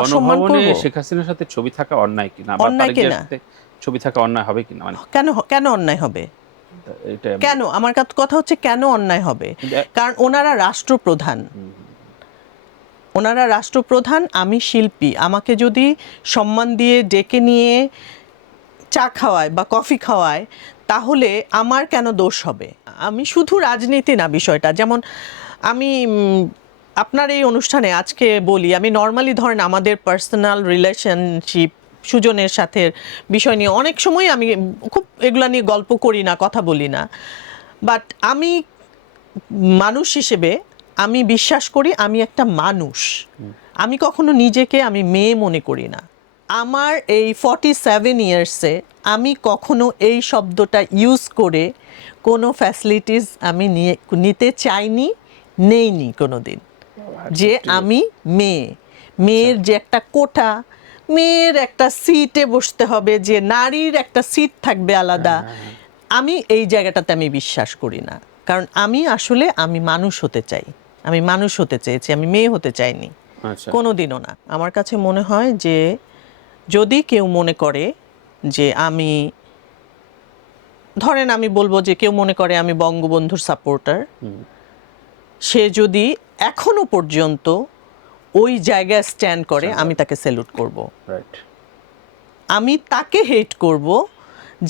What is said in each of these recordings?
অসম্মান গণভবনে করব? শেখ হাসিনার সাথে ছবি থাকা অন্যায় কিনা, বা অন্যায় তারেক জিয়ার কিনা? সাথে ছবি থাকা অন্যায় হবে কিনা, মানে কেন অন্যায় হবে? এটা কেন? আমার কথা হচ্ছে কেন অন্যায় হবে? কারণ ওনারা রাষ্ট্রপ্রধান, ওনারা রাষ্ট্রপ্রধান, আমি শিল্পী। আমাকে যদি সম্মান দিয়ে ডেকে নিয়ে চা খাওয়ায় বা কফি খাওয়ায়, তাহলে আমার কেন দোষ হবে? আমি শুধু রাজনীতি না বিষয়টা, যেমন আমি আপনার এই অনুষ্ঠানে আজকে বলি, আমি নর্মালি ধরেন আমাদের পার্সোনাল রিলেশনশিপ সুজনের সাথে বিষয় নিয়ে অনেক সময় আমি খুব এগুলা নিয়ে গল্প করি না, কথা বলি না, বাট আমি মানুষ হিসেবে আমি বিশ্বাস করি আমি একটা মানুষ। আমি কখনো নিজেকে আমি মেয়ে মনে করি না। আমার এই 47 ইয়ার্সে আমি কখনো এই শব্দটা ইউজ করে কোনো ফ্যাসিলিটিস আমি নিতে চাইনি, নেইনি কোনো দিন। যে আমি মেয়ে, মেয়ের যে একটা কোটা, মেয়ের একটা সিটে বসতে হবে, যে নারীর একটা সিট থাকবে আলাদা, আমি এই জায়গাটাতে আমি বিশ্বাস করি না। কারণ আমি আসলে আমি মানুষ হতে চাই, আমি মানুষ হতে চেয়েছি, আমি মেয়ে হতে চাইনি কোনোদিনও না। আমার কাছে মনে হয় যে যদি কেউ মনে করে যে আমি, ধরেন আমি বলবো যে কেউ মনে করে আমি বঙ্গবন্ধুর সাপোর্টার, সে যদি এখনো পর্যন্ত ওই জায়গায় স্ট্যান্ড করে, আমি তাকে স্যালুট করব। আমি তাকে হেট করব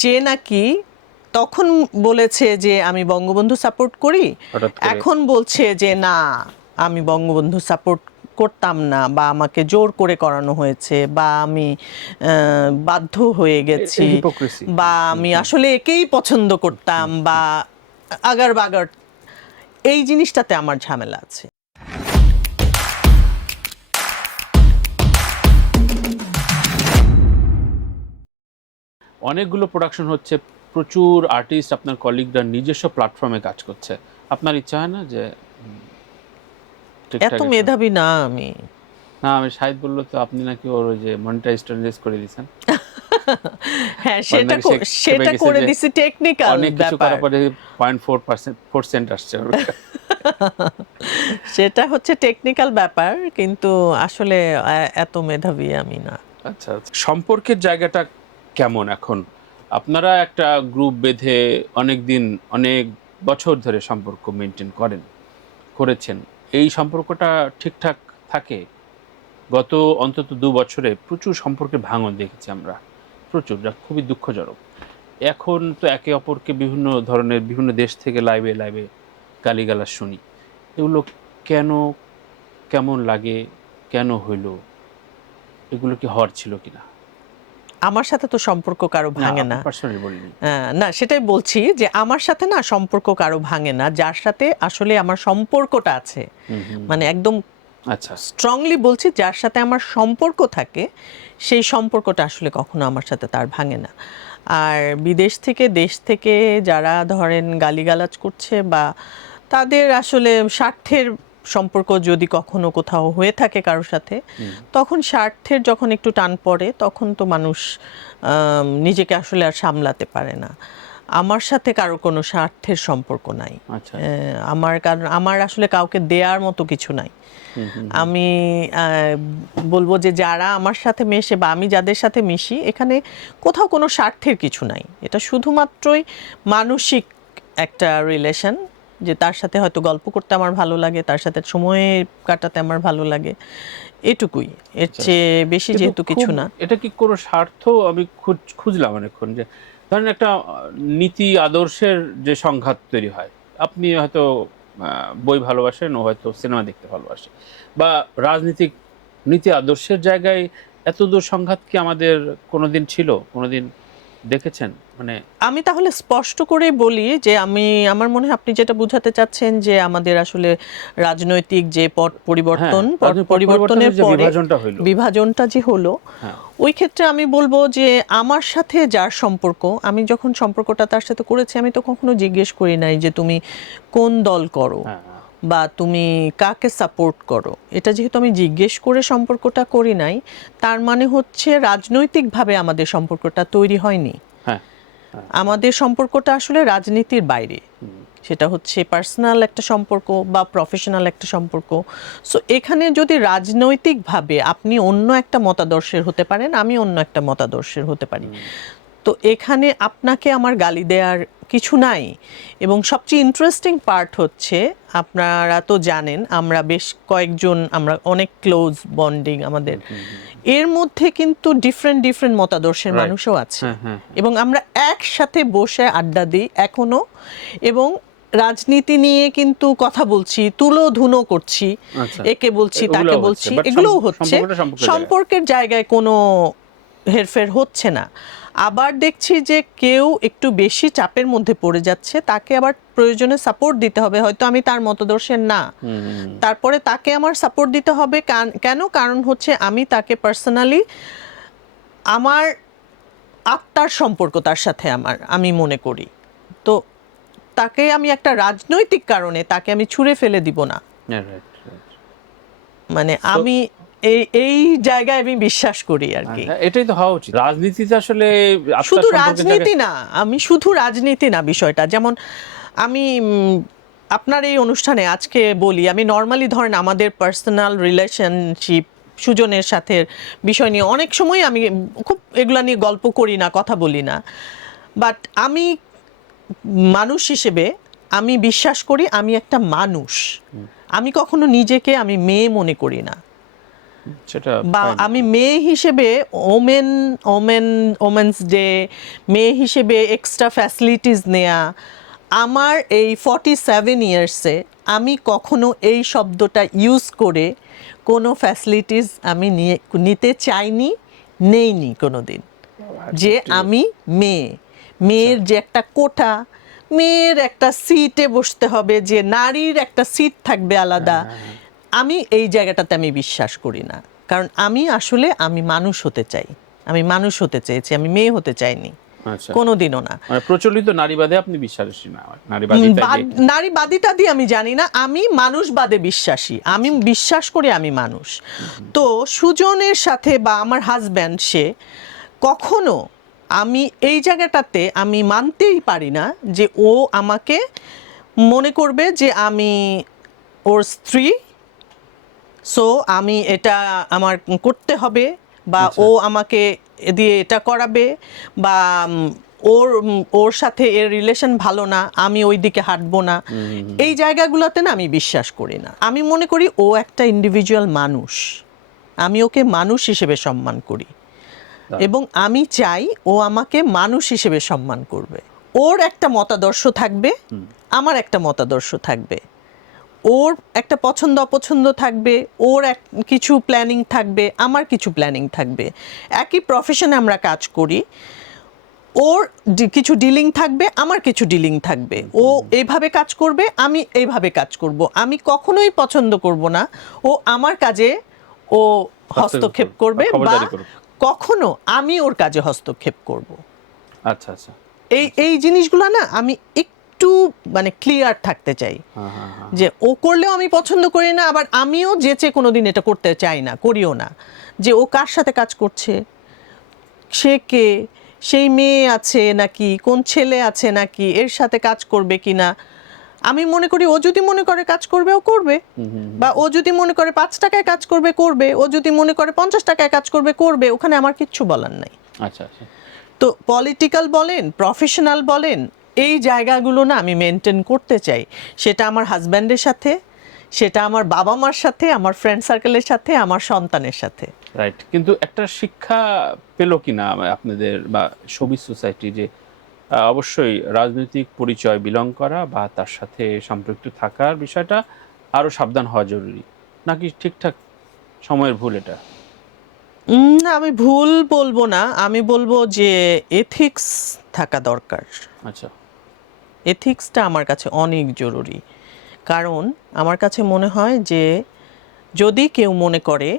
যে নাকি তখন বলেছে যে আমি বঙ্গবন্ধু সাপোর্ট করি, এখন বলছে যে না আমি বঙ্গবন্ধু সাপোর্ট করতাম না, বা আমাকে জোর করে করানো হয়েছে, বা আমি বাধ্য হয়ে গেছি, বা আমি আসলে একেই পছন্দ করতাম, বা আগার বাগার। এই জিনিসটাতে আমার ঝামেলা আছে। অনেকগুলো প্রোডাকশন হচ্ছে, প্রচুর আর্টিস্ট আপনার কলিগরা নিজস্ব প্ল্যাটফর্মে কাজ করছে, আপনার ইচ্ছা হয় না যে এত মেধাবী না আমি। না, আমি শাহিদ বললো তো আপনি নাকি ওর ওই যে মনিটাইজ করে দিয়েছেন। হ্যাঁ, সেটা করে দিছি টেকনিক্যাল ব্যাপার। 0.4% আসছে। সেটা হচ্ছে টেকনিক্যাল ব্যাপার, কিন্তু আসলে এত মেধাবী আমি না। আচ্ছা, সম্পর্কের জায়গাটা কেমন এখন? আপনারা একটা গ্রুপ বেঁধে অনেক দিন, অনেক বছর ধরে সম্পর্ক মেনটেন করেছেন, এই সম্পর্কটা ঠিকঠাক থাকে? গত অন্তত 2 বছরে প্রচুর সম্পর্কে ভাঙন দেখেছি আমরা, প্রচুর, যা খুবই দুঃখজনক। এখন তো একে অপরকে বিভিন্ন ধরনের, বিভিন্ন দেশ থেকে লাইভে গালিগালাজ শুনি। এগুলো কেন, কেমন লাগে, কেন হইলো? এগুলো কি হওয়ার ছিল কিনা? আমার সাথে তো সম্পর্ক কারো ভাঙে না, পার্সোনালি বলিনি। না সেটাই বলছি যে আমার সাথে না সম্পর্ক কারো ভাঙে না, যার সাথে আসলে আমার সম্পর্কটা আছে, মানে একদম আচ্ছা স্ট্রংলি বলছি, যার সাথে আমার সম্পর্ক থাকে সেই সম্পর্কটা আসলে কখনো আমার সাথে তার ভাঙে না। আর বিদেশ থেকে, দেশ থেকে যারা ধরেন গালিগালাজ করছে, বা তাদের আসলে স্বার্থের সম্পর্ক যদি কখনো কোথাও হয়ে থাকে কারোর সাথে, তখন স্বার্থের যখন একটু টান পড়ে, তখন তো মানুষ নিজেকে আসলে আর সামলাতে পারে না। আমার সাথে কারো কোনো স্বার্থের সম্পর্ক নাই। কারণ আমার আসলে কাউকে দেওয়ার মতো কিছু নাই। আমি বলবো যে যারা আমার সাথে মেশে, বা আমি যাদের সাথে মিশি, এখানে কোথাও কোনো স্বার্থের কিছু নাই। এটা শুধুমাত্রই মানসিক একটা রিলেশন, যে তার সাথে হয়তো গল্প করতে আমার ভালো লাগে, তার সাথে সময় কাটাতে আমার ভালো লাগে, এটুকুই, এর চেয়ে বেশি যেহেতু কিছু না। এটা কি কোনো স্বার্থ? আমি খুঁজলাম অনেকক্ষণ, যে ধরেন একটা নীতি আদর্শের যে সংঘাত তৈরি হয়, আপনি হয়তো বই ভালোবাসেন, ও হয়তো সিনেমা দেখতে ভালোবাসে, বা রাজনীতিক নীতি আদর্শের জায়গায় এত দূর সংঘাত কি আমাদের কোনোদিন ছিল, কোনোদিন দেখেছেন? মানে আমি তাহলে স্পষ্ট করে বলি যে আমার মনে হয় আপনি যেটা বোঝাতে চাচ্ছেন যে আমাদের আসলে রাজনৈতিক যে পরিবর্তনের পরে বিভাজনটা যে হলো, ওই ক্ষেত্রে আমি বলবো যে আমার সাথে যার সম্পর্ক, আমি যখন সম্পর্কটা তার সাথে করেছি, আমি তো কখনো জিজ্ঞেস করি নাই যে তুমি কোন দল করো বা তুমি কাকে সাপোর্ট করো। এটা যেহেতু আমি জিজ্ঞেস করে সম্পর্কটা করি নাই, তার মানে হচ্ছে রাজনৈতিকভাবে আমাদের সম্পর্কটা তৈরি হয়নি। আমাদের সম্পর্কটা আসলে রাজনীতির বাইরে, সেটা হচ্ছে পার্সোনাল একটা সম্পর্ক বা প্রফেশনাল একটা সম্পর্ক। সো এখানে যদি রাজনৈতিকভাবে আপনি অন্য একটা মতাদর্শের হতে পারেন, আমি অন্য একটা মতাদর্শের হতে পারি, তো এখানে আপনাকে আমার গালি দেওয়ার কিছু নাই। এবং সবচেয়ে ইন্টারেস্টিং পার্ট হচ্ছে, আপনারা তো জানেন আমরা বেশ কয়েকজন, আমরা অনেক ক্লোজ বন্ডিং আমাদের, এর মধ্যে কিন্তু ডিফারেন্ট ডিফারেন্ট মতাদর্শের Right. মানুষও আছে, হ্যাঁ। এবং আমরা একসাথে বসে আড্ডা দিই এখনো, এবং রাজনীতি নিয়ে কিন্তু কথা বলছি, তুলোধুনো করছি, আচ্ছা। একে বলছি তাকে এগুলোও বলছি, হচ্ছে, but এগুলোও হচ্ছে। সম্পর্কের সম্পর্কের জায়গায় কোনো হেরফের হচ্ছে না। আবার দেখছি যে কেউ একটু বেশি চাপের মধ্যে পড়ে যাচ্ছে, তাকে আবার প্রয়োজনে সাপোর্ট দিতে হবে, হয়তো আমি তার মতদর্শের না, তারপরে তাকে আমার সাপোর্ট দিতে হবে। কেন? কারণ হচ্ছে আমি তাকে পার্সোনালি, আমার আত্মার সম্পর্ক তার সাথে আমি মনে করি। তো তাকে আমি একটা রাজনৈতিক কারণে তাকে আমি ছুঁড়ে ফেলে দিব না। মানে আমি এই জায়গায় আমি বিশ্বাস করি আর কি। এটাই তো হওয়া উচিত। রাজনীতিতে আসলে শুধু রাজনীতি না, আমি শুধু রাজনীতি না বিষয়টা। যেমন আমি আপনার এই অনুষ্ঠানে আজকে বলি, আমি নর্মালি ধরেন আমাদের পার্সোনাল রিলেশনশিপ সুজনের সাথে বিষয় নিয়ে অনেক সময় আমি খুব এগুলা নিয়ে গল্প করি না, কথা বলি না, বাট আমি মানুষ হিসেবে আমি বিশ্বাস করি আমি একটা মানুষ। আমি কখনো নিজেকে আমি মেয়ে মনে করি না, সেটা বা আমি মেয়ে হিসেবে ওমেন্স ডে মেয়ে হিসেবে এক্সট্রা ফ্যাসিলিটিস নেয়া, আমার এই 47 ইয়ার্সে আমি কখনো এই শব্দটা ইউজ করে কোনো ফ্যাসিলিটিস আমি নিতে চাইনি, নেইনি কোনো দিন। যে আমি মেয়ের যে একটা কোটা, মেয়ের একটা সিটে বসতে হবে, যে নারীর একটা সিট থাকবে আলাদা, আমি এই জায়গাটাতে আমি বিশ্বাস করি না। কারণ আমি আসলে আমি মানুষ হতে চাই, আমি মানুষ হতে চেয়েছি, আমি মেয়ে হতে চাইনি কোনোদিনও না। মানে প্রচলিত নারীবাদে আপনি বিশ্বাসী না? নারীবাদিতাদি আমি জানি না, আমি মানুষবাদে বিশ্বাসী, আমি বিশ্বাস করি আমি মানুষ। তো সুজনের সাথে বা আমার হাজব্যান্ড, সে কখনো, আমি এই জায়গাটাতে আমি মানতেই পারি না যে ও আমাকে মনে করবে যে আমি ওর স্ত্রী, সো আমি এটা আমার করতে হবে, বা ও আমাকে দিয়ে এটা করাবে, বা ওর সাথে এর রিলেশন ভালো না, আমি ওই দিকে হাঁটবো না। এই জায়গাগুলোতে না আমি বিশ্বাস করি না। আমি মনে করি ও একটা ইন্ডিভিজুয়াল মানুষ, আমি ওকে মানুষ হিসেবে সম্মান করি, এবং আমি চাই ও আমাকে মানুষ হিসেবে সম্মান করবে। ওর একটা মতাদর্শ থাকবে, আমার একটা মতাদর্শ থাকবে, ওর একটা পছন্দ অপছন্দ থাকবে, ওর কিছু প্ল্যানিং থাকবে, আমার কিছু প্ল্যানিং থাকবে। একই প্রফেশনে আমরা কাজ করি, ওর কিছু ডিলিং থাকবে, আমার কিছু ডিলিং থাকবে। ও এইভাবে কাজ করবে, আমি এইভাবে কাজ করব। আমি কখনোই পছন্দ করব না ও আমার কাজে ও হস্তক্ষেপ করবে, বা কখনো আমি ওর কাজে হস্তক্ষেপ করব। আচ্ছা আচ্ছা, এই জিনিসগুলো না আমি একটু মানে ক্লিয়ার থাকতে চাই, যে ও করলেও আমি পছন্দ করি না, আবার আমিও যেচে কোনোদিন এটা করতে চাই না, করিও না। যে ও কার সাথে কাজ করছে, সে কে, সেই মেয়ে আছে নাকি, কোন ছেলে আছে নাকি, এর সাথে কাজ করবে কিনা, আমি মনে করি ও যদি মনে করে কাজ করবে ও করবে, বা ও যদি মনে করে 5 টাকায় কাজ করবে করবে, ও যদি মনে করে 50 টাকায় কাজ করবে করবে, ওখানে আমার কিচ্ছু বলার নাই। আচ্ছা আচ্ছা। তো পলিটিক্যাল বলেন, প্রফেশনাল বলেন, এই জায়গাগুলো না আমি মেনটেন করতে চাই, সেটা আমার হাজব্যান্ডের সাথে, সেটা আমার বাবা মার সাথে, আমার ফ্রেন্ড সার্কেলের সাথে, আমার সন্তানের সাথে। রাইট। কিন্তু একটা শিক্ষা পেল কিনা আপনাদের বা শোবিজ সোসাইটি, যে অবশ্যই রাজনৈতিক পরিচয় বিলং করা বা তার সাথে সম্পৃক্ত থাকার বিষয়টা আরো সাবধান হওয়া জরুরি, নাকি ঠিকঠাক সময়ের ভুল এটা? না, আমি ভুল বলবো না, আমি বলবো যে এথিক্স থাকা দরকার। আচ্ছা, এথিক্সটা আমার কাছে অনেক জরুরি। কারণ আমার কাছে মনে হয় যে যদি কেউ মনে করে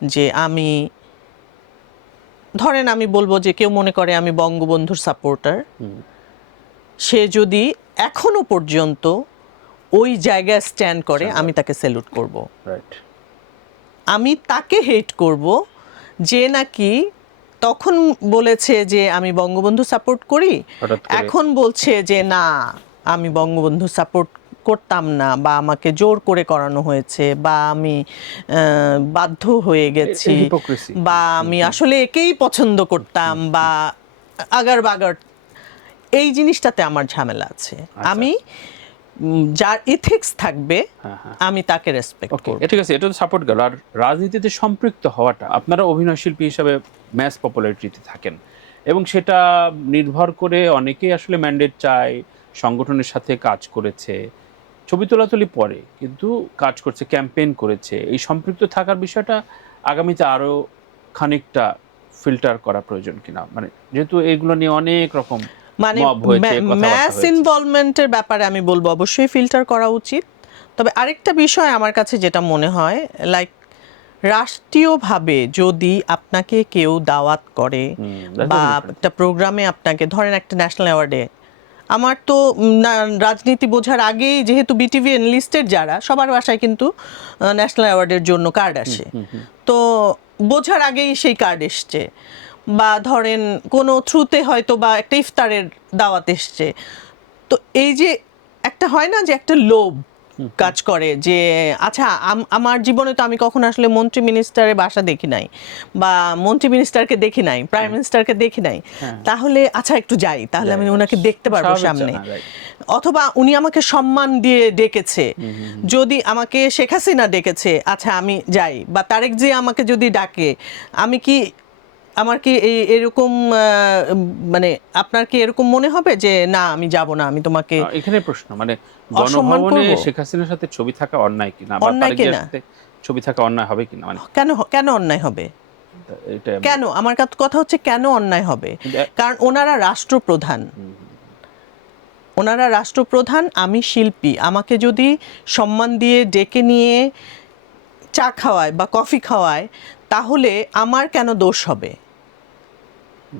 যে আমি, ধরেন আমি বলবো যে কেউ মনে করে আমি বঙ্গবন্ধুর সাপোর্টার, সে যদি এখনো পর্যন্ত ওই জায়গায় স্ট্যান্ড করে, আমি তাকে স্যালুট করব। রাইট। আমি তাকে হেট করব যে নাকি তখন বলেছে যে আমি বঙ্গবন্ধু সাপোর্ট করি, এখন বলছে যে না আমি বঙ্গবন্ধু সাপোর্ট করতাম না, বা আমাকে জোর করে করানো হয়েছে, বা আমি বাধ্য হয়ে গেছি, hypocrisy। বা আমি আসলে একেই পছন্দ করতাম, বা আগার বাগার, এই জিনিসটাতে আমার ঝামেলা আছে। আমি যার ইথিক্স থাকবে আমি তাকে রেসপেক্ট করব। ঠিক আছে, এটা তো সাপোর্ট গেল। আর রাজনীতিতে সম্পৃক্ত হওয়াটা, আপনারা অভিনয় শিল্পী হিসাবে ম্যাস পপুলারিটিতে থাকেন এবং সেটা নির্ভর করে অনেকেই আসলে ম্যান্ডেট চায়, সংগঠনের সাথে কাজ করেছে, ছবি তোলাতুলি পরে কিন্তু কাজ করছে, ক্যাম্পেইন করেছে। এই সম্পৃক্ত থাকার বিষয়টা আগামীতে আরো খানিকটা ফিল্টার করা প্রয়োজন কিনা, মানে যেহেতু এগুলো নিয়ে অনেক রকম মানে মব হয়েছে, কথাবার্তা ম্যাস হয়েছে। ইনভলভমেন্টের ব্যাপারে আমি বলবো অবশ্যই ফিল্টার করা উচিত। তবে আরেকটা বিষয় আমার কাছে যেটা মনে হয়, লাইক রাষ্ট্রীয়ভাবে যদি আপনাকে কেউ দাওয়াত করে that's বা different. একটা প্রোগ্রামে আপনাকে, ধরেন একটা ন্যাশনাল অ্যাওয়ার্ডে, আমার তো রাজনীতি বোঝার আগেই যেহেতু বিটিভি এনলিস্টেড যারা, সবার বাসায় কিন্তু ন্যাশনাল অ্যাওয়ার্ডের জন্য কার্ড আসে, তো বোঝার আগেই সেই কার্ড এসছে, বা ধরেন কোনো থ্রুতে হয়তো বা একটা ইফতারের দাওয়াত এসছে, তো এই যে একটা হয় না যে একটা লোভ কাজ করে যে আচ্ছা আমার জীবনে তো আমি কখনো আসলে মন্ত্রী মিনিস্টারের বাসা দেখি নাই, বা মন্ত্রী মিনিস্টারকে দেখি নাই, প্রাইম মিনিস্টারকে দেখি নাই, তাহলে আচ্ছা একটু যাই, তাহলে আমি ওনাকে দেখতে পারবো সামনে, অথবা উনি আমাকে সম্মান দিয়ে ডেকেছে, যদি আমাকে শেখ হাসিনা ডেকেছে, আচ্ছা আমি যাই, বা তারেক জি আমাকে যদি ডাকে, আমি কি, আমার কি এরকম মানে আপনার কি এরকম মনে হবে যে না আমি যাব না, আমি তোমাকে, এখানে প্রশ্ন মানে অসম্মান গণভবনে করব? শেখ হাসিনার সাথে ছবি থাকা অন্যায় কিনা, বা অন্যায় তারেক জিয়ার কিনা? সাথে ছবি থাকা অন্যায় হবে কিনা, মানে কেন অন্যায় হবে? এটা কেন, আমার কথা হচ্ছে কেন অন্যায় হবে? কারণ ওনারা রাষ্ট্রপ্রধান, ওনারা রাষ্ট্রপ্রধান, আমি শিল্পী, আমাকে যদি সম্মান দিয়ে ডেকে নিয়ে চা খাওয়ায় বা কফি খাওয়ায়, তাহলে আমার কেন দোষ হবে?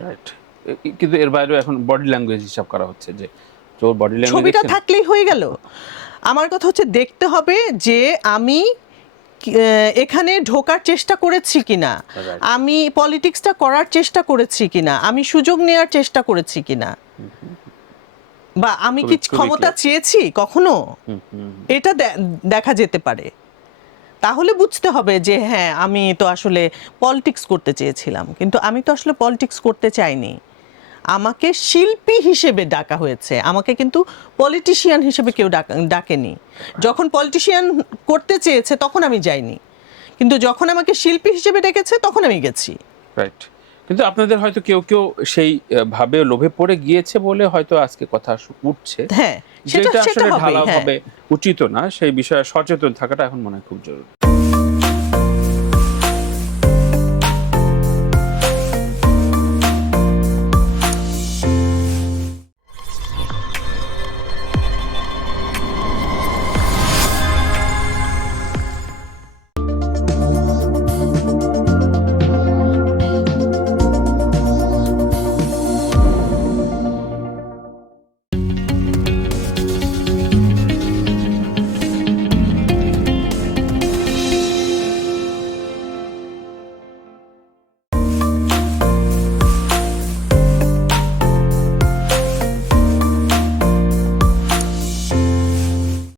রাইট। কিন্তু এর বাইরেও এখন বডি ল্যাঙ্গুয়েজ হিসাব করা হচ্ছে, যে তোর বডি ল্যাঙ্গুয়েজ ছবিটা থাকলেই হয়ে গেল? আমার কথা হচ্ছে দেখতে হবে যে আমি এখানে ঢোকার চেষ্টা করেছি কিনা, আমি পলিটিক্সটা করার চেষ্টা করেছি কিনা, আমি সুযোগ নেওয়ার চেষ্টা করেছি কিনা, বা আমি কি ক্ষমতা চেয়েছি কখনো, এটা দেখা যেতে পারে। তাহলে বুঝতে হবে যে হ্যাঁ আমি তো আসলে পলিটিক্স করতে চেয়েছিলাম, কিন্তু আমি তো আসলে পলিটিক্স করতে চাইনি, আমাকে শিল্পী হিসেবে ডাকা হয়েছে, আমাকে কিন্তু পলিটিশিয়ান হিসেবে কেউ ডাকেনি। যখন পলিটিশিয়ান করতে চেয়েছে তখন আমি যাইনি, কিন্তু যখন আমাকে শিল্পী হিসেবে ডেকেছে তখন আমি গেছি। রাইট। কিন্তু আপনাদের হয়তো কেউ কেউ সেই ভাবে লোভে পড়ে গিয়েছে বলে হয়তো আজকে কথা উঠছে, হ্যাঁ যেটা আসলে হবে, ঢালাওভাবে উচিত না, সেই বিষয়ে সচেতন থাকাটা এখন মনে হয় খুব জরুরি।